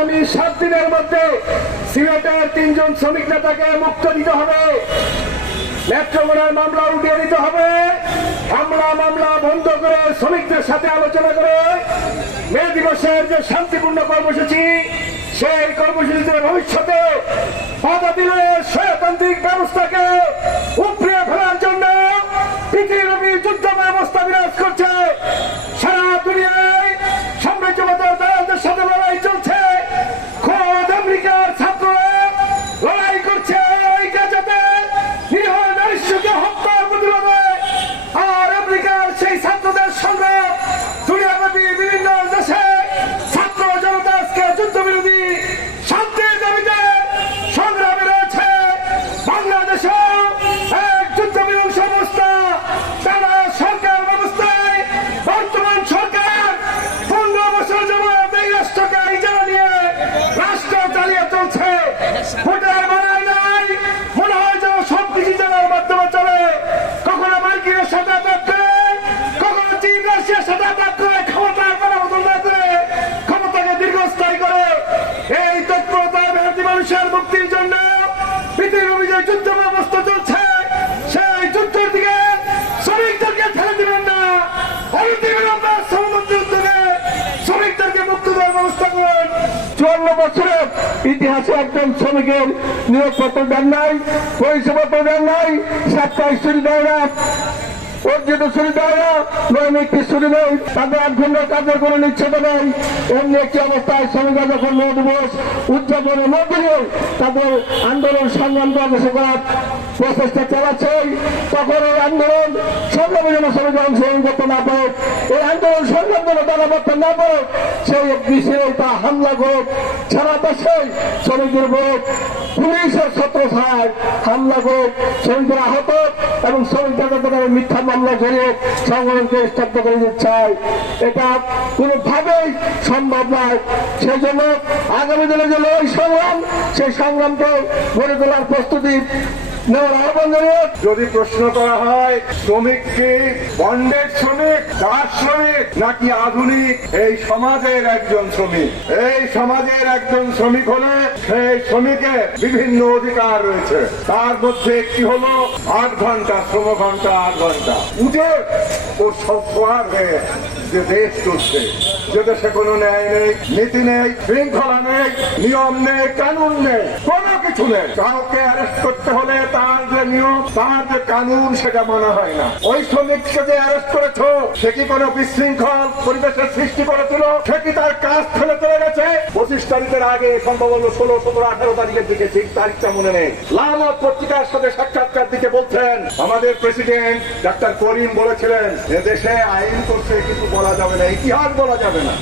আগামী 7 দিনের মধ্যে সিলেটের 3 জন শ্রমিক নেতাকে মুক্ত দিতে হবে। নেত্রকোনার মামলা উঠিয়ে দিতে হবে। মামলা বন্ধ করে শ্রমিকদের সাথে আলোচনা করে মে দিবসের যে শান্তিপূর্ণ কর্মসূচি, সেই কর্মসূচিতে ভবিষ্যতে বাধা দিলে স্বৈরতান্ত্রিক ব্যবস্থাকে উপড়িয়ে ফেলার জন্য পৃথিবীব্যাপী যুদ্ধ ব্যবস্থা বিরাজ করছে। সারা দুনিয়ায় সাম্রাজ্যবাদের দালালদের সাথে লড়াই চলছে। খোদ আমেরিকার ছাত্ররা লড়াই করছে এই গাজাতে নিরীহ নারীকে হত্যার প্রতিবাদে। আর আমেরিকার সেই ছাত্রদের সঙ্গে দুনিয়াব্যাপী বিভিন্ন দেশে ছাত্র জনতা আজকে যুদ্ধবিরোধী শান্তির দাবিতে সংগ্রামে রয়েছে। বাংলাদেশে এক যুদ্ধবিধ্বংস অবস্থা। তারা সরকার ব্যবস্থায় বর্তমান সরকার 15 বছর যাবত এই রাষ্ট্রকে ইজারা নিয়ে রাষ্ট্র চালিয়ে চলছে। ভোটার বানায় নাই, মনে হয় যেন সবকিছু জানার মাধ্যমে চলে। কখনো মার্কিনের সাথে আঘাত করে, কখনো চীন রাশিয়ার সাথে আঘাত করে, ক্ষমতার পরিবর্তন না করে ক্ষমতাকে দীর্ঘস্থায়ী করে। এই তৎপরতায় ভারতীয় মানুষের মুক্তির জন্য পৃথিবীর যে যুদ্ধ ব্যবস্থা চলছে, সেই যুদ্ধের দিকে শ্রমিকদেরকে ঠেলে দিবেন না। অনতিবিলম্বে শ্রমমন্ত্রী উদ্যোগে শ্রমিকদেরকে মুক্তি দেওয়ার ব্যবস্থা করুন। 54 বছরের ইতিহাসে একজন শ্রমিকের নিয়োগপত্র দেন নাই, পরিচয়পত্র দেন নাই, সাপ্তাহিক ছুটি দেয় না, অর্জিত ছুটি দেয় না, নৈমিত্তিক ছুটি নেই, তাদের 8 ঘন্টা কাজের কোনো নিশ্চিত নেই। এমনি একটি অবস্থায় শ্রমিকরা যখন মে দিবস উদযাপনের মধ্যে দিয়ে তাদের আন্দোলন সংগ্রাম করার প্রচেষ্টা চালাচ্ছে, তখন এই আন্দোলন সংগ্রামে যেন শ্রমিকরা অংশগ্রহণ করতে না পারে, এই আন্দোলন সংগ্রাম যেন তারা করতে না পারে, সেই বিষয়ে তা হামলা করুক। সারা দেশে শ্রমিকদের উপর পুলিশের ছত্রছায়ায় হামলা করুক, শ্রমিকরা আহত এবং শ্রমিকদের মিথ্যা মামলা করে সংগঠনকে স্তব্ধ করে দিচ্ছে। এটা কোনোভাবেই সম্ভব নয়। সেই জন্য আগামী দিনে যে লড়াই সংগ্রাম, সেই সংগ্রামকে গড়ে তোলার প্রস্তুতি নেওয়ার আহ্বান জানিয়ে, যদি প্রশ্ন করা হয় শ্রমিক কি বন্ডেড শ্রমিক, দাস শ্রমিক নাকি আধুনিক এই সমাজের একজন শ্রমিক, এই সমাজের একজন শ্রমিক হলে সেই শ্রমিকের বিভিন্ন অধিকার রয়েছে। তার মধ্যে একটি হলো 8 ঘন্টা শ্রম ঘন্টা, 8 ঘন্টা উঠে ও সবার হয়ে যে দেশ চলছে, যে দেশে কোনো ন্যায় নেই, নীতি নেই, শৃঙ্খলা নেই, নিয়ম নেই, কানুন নেই, কোনো কিছু নেই। কাউকে অ্যারেস্ট করতে হলে তার যে নিয়ম, তার যে কানুন, সেটা মানা হয় না। ওই শ্রমিককে যে অ্যারেস্ট করেছ, সে কি কোনো বিশৃঙ্খল পরিবেশের সৃষ্টি করেছিল? সে কি তার কাজ ফেলে চলে গেছে? 25 তারিখের আগে, সম্ভব হলো 16, 17, 18 তারিখের দিকে, ঠিক তারিখটা মনে নেই, লামত পত্রিকার সাথে সাক্ষাৎকার দিকে বলছেন আমাদের প্রেসিডেন্ট ডাক্তার করিম বলেছিলেন, এ দেশে আইন করছে কিন্তু বলা যাবে না, ইতিহাস বলা যাবে না।